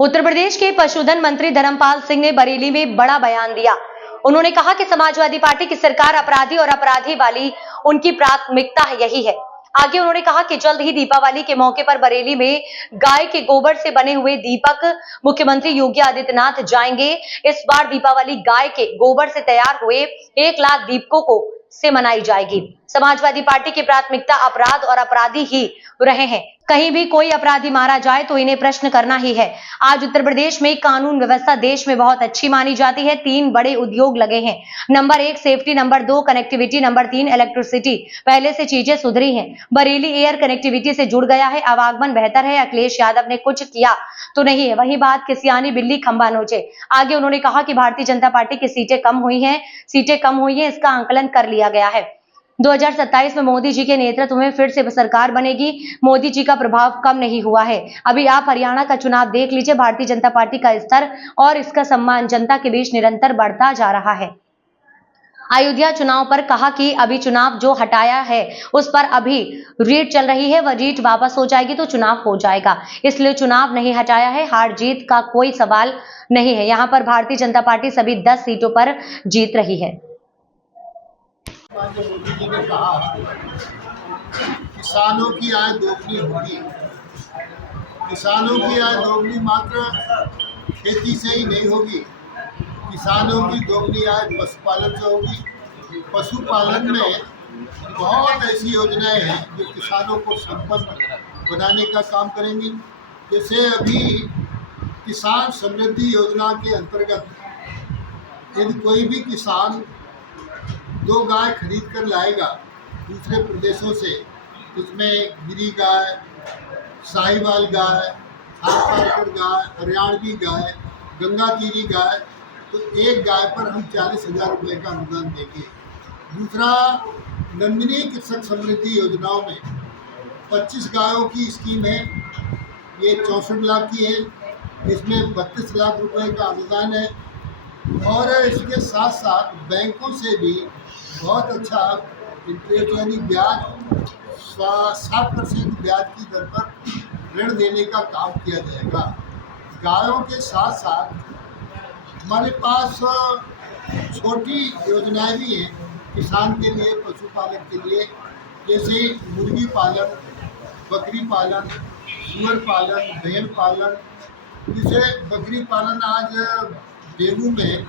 उत्तर प्रदेश के पशुधन मंत्री धर्मपाल सिंह ने बरेली में बड़ा बयान दिया। उन्होंने कहा कि समाजवादी पार्टी की सरकार अपराधी और अपराधी वाली उनकी प्राथमिकता यही है। आगे उन्होंने कहा कि जल्द ही दीपावली के मौके पर बरेली में गाय के गोबर से बने हुए दीपक मुख्यमंत्री योगी आदित्यनाथ जाएंगे। इस बार दीपावली गाय के गोबर से तैयार हुए 1 लाख दीपकों को से मनाई जाएगी। समाजवादी पार्टी की प्राथमिकता अपराध और अपराधी ही रहे हैं। कहीं भी कोई अपराधी मारा जाए तो इन्हें प्रश्न करना ही है। आज उत्तर प्रदेश में कानून व्यवस्था देश में बहुत अच्छी मानी जाती है। 3 बड़े उद्योग लगे हैं। Number 1 safety, number 2 connectivity, number 3 electricity. पहले से चीजें सुधरी हैं। बरेली एयर कनेक्टिविटी से जुड़ गया है। आवागमन बेहतर है। अखिलेश यादव ने कुछ किया तो नहीं है, वही बात किसियानी बिल्ली खंबा नोचे। आगे उन्होंने कहा कि भारतीय जनता पार्टी की सीटें कम हुई हैं, इसका आंकलन कर लिया गया है। 2027 में मोदी जी के नेतृत्व में फिर से सरकार बनेगी। मोदी जी का प्रभाव कम नहीं हुआ है। अभी आप हरियाणा का चुनाव देख लीजिए। भारतीय जनता पार्टी का स्तर और इसका सम्मान जनता के बीच निरंतर बढ़ता जा रहा है। अयोध्या चुनाव पर कहा कि अभी चुनाव जो हटाया है उस पर अभी रीट चल रही है, वह रीट वापस हो जाएगी तो चुनाव हो जाएगा, इसलिए चुनाव नहीं हटाया है। हार जीत का कोई सवाल नहीं है। यहाँ पर भारतीय जनता पार्टी सभी 10 सीटों पर जीत रही है। मोदी जी ने कहा किसानों की आय दोगुनी होगी। किसानों की आय दोगुनी मात्र खेती से ही नहीं होगी। किसानों की दोगुनी आय पशुपालन से होगी। पशुपालन में बहुत ऐसी योजनाएं हैं जो किसानों को संपन्न बनाने का काम करेंगी। जैसे अभी किसान समृद्धि योजना के अंतर्गत यदि कोई भी किसान 2 गाय खरीद कर लाएगा दूसरे प्रदेशों से, उसमें गिरी गाय, साहिवाल गाय, थारपारकर गाय, हरियाणवी गाय, गंगा तीरी गाय, तो एक गाय पर हम 40,000 रुपये का अनुदान देंगे। दूसरा, नंदिनी कृषक समृद्धि योजनाओं में 25 गायों की स्कीम है, ये 64 लाख की है। इसमें 32 लाख रुपए का अनुदान है और इसके साथ साथ बैंकों से भी बहुत अच्छा इंटरेस्ट यानी ब्याज 7% ब्याज की दर पर ऋण देने का काम किया जाएगा। गायों के साथ साथ हमारे पास छोटी योजनाएं भी हैं किसान के लिए, पशुपालक के लिए, जैसे मुर्गी पालन, बकरी पालन, सूअर पालन, भेड़ पालन। जैसे बकरी पालन, आज डेंगू में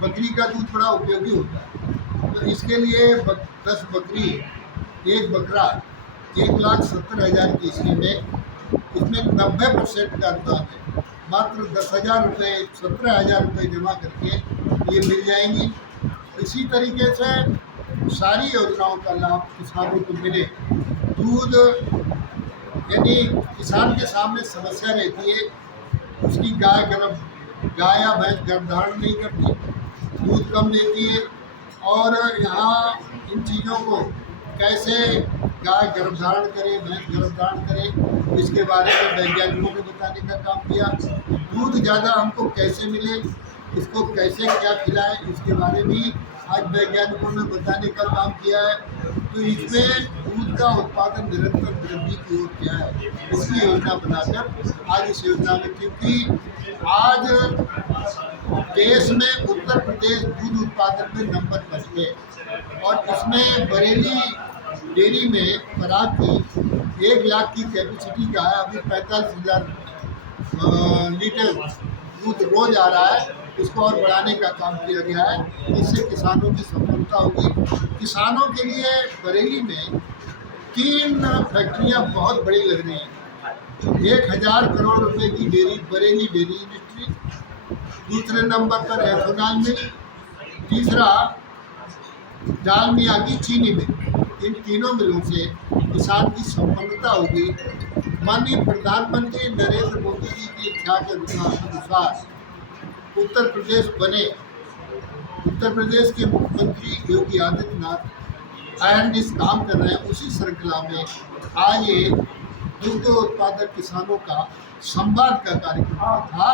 बकरी का दूध बड़ा उपयोगी होता है, तो इसके लिए 10 बकरी 1 बकरा 1,70,000 की स्कीम है। इसमें 90% का अनुदान है। मात्र 10,000 रुपये, 17,000 रुपये जमा करके ये मिल जाएंगी। इसी तरीके से सारी योजनाओं का लाभ किसानों को मिले। दूध यानी किसान के सामने समस्या रहती है, उसकी गाय या भैंस गर्भधारण नहीं करती, दूध कम देती है, और यहाँ इन चीज़ों को कैसे गाय गर्भधारण करे, भैंस गर्भधारण करे, इसके बारे में वैज्ञानिकों ने बताने का काम किया। दूध ज़्यादा हमको कैसे मिले, इसको कैसे क्या खिलाएं, इसके बारे में भी आज वैज्ञानिकों ने बताने का काम किया है। तो इसमें दूध का उत्पादन निरंतर वृद्धि की ओर किया है, इसकी योजना बनाकर आज इस योजना में, क्योंकि आज देश में उत्तर प्रदेश दूध उत्पादन में नंबर 1 है और इसमें बरेली डेयरी में पराग की 1 लाख की कैपेसिटी का है। अभी 45,000 लीटर दूध रोज आ रहा है, इसको और बढ़ाने का काम किया गया है। इससे किसानों की सफलता होगी। किसानों के लिए बरेली में 3 फैक्ट्रियां बहुत बड़ी लग रही हैं। 1,000 करोड़ रुपए की डेयरी, बरेली डेयरी इंडस्ट्री। दूसरे नंबर पर एथेनॉल मिल, तीसरा दाल मियागी चीनी मिल। इन तीनों मिलों से किसान की संपन्नता होगी। माननीय प्रधानमंत्री नरेंद्र मोदी जी की इच्छा के अनुसार उत्तर प्रदेश बने। उत्तर प्रदेश के मुख्यमंत्री योगी आदित्यनाथ एंड इस काम कर रहे हैं। उसी श्रृंखला में आज ये दुग्ध उत्पादक किसानों का संवाद का कार्यक्रम था।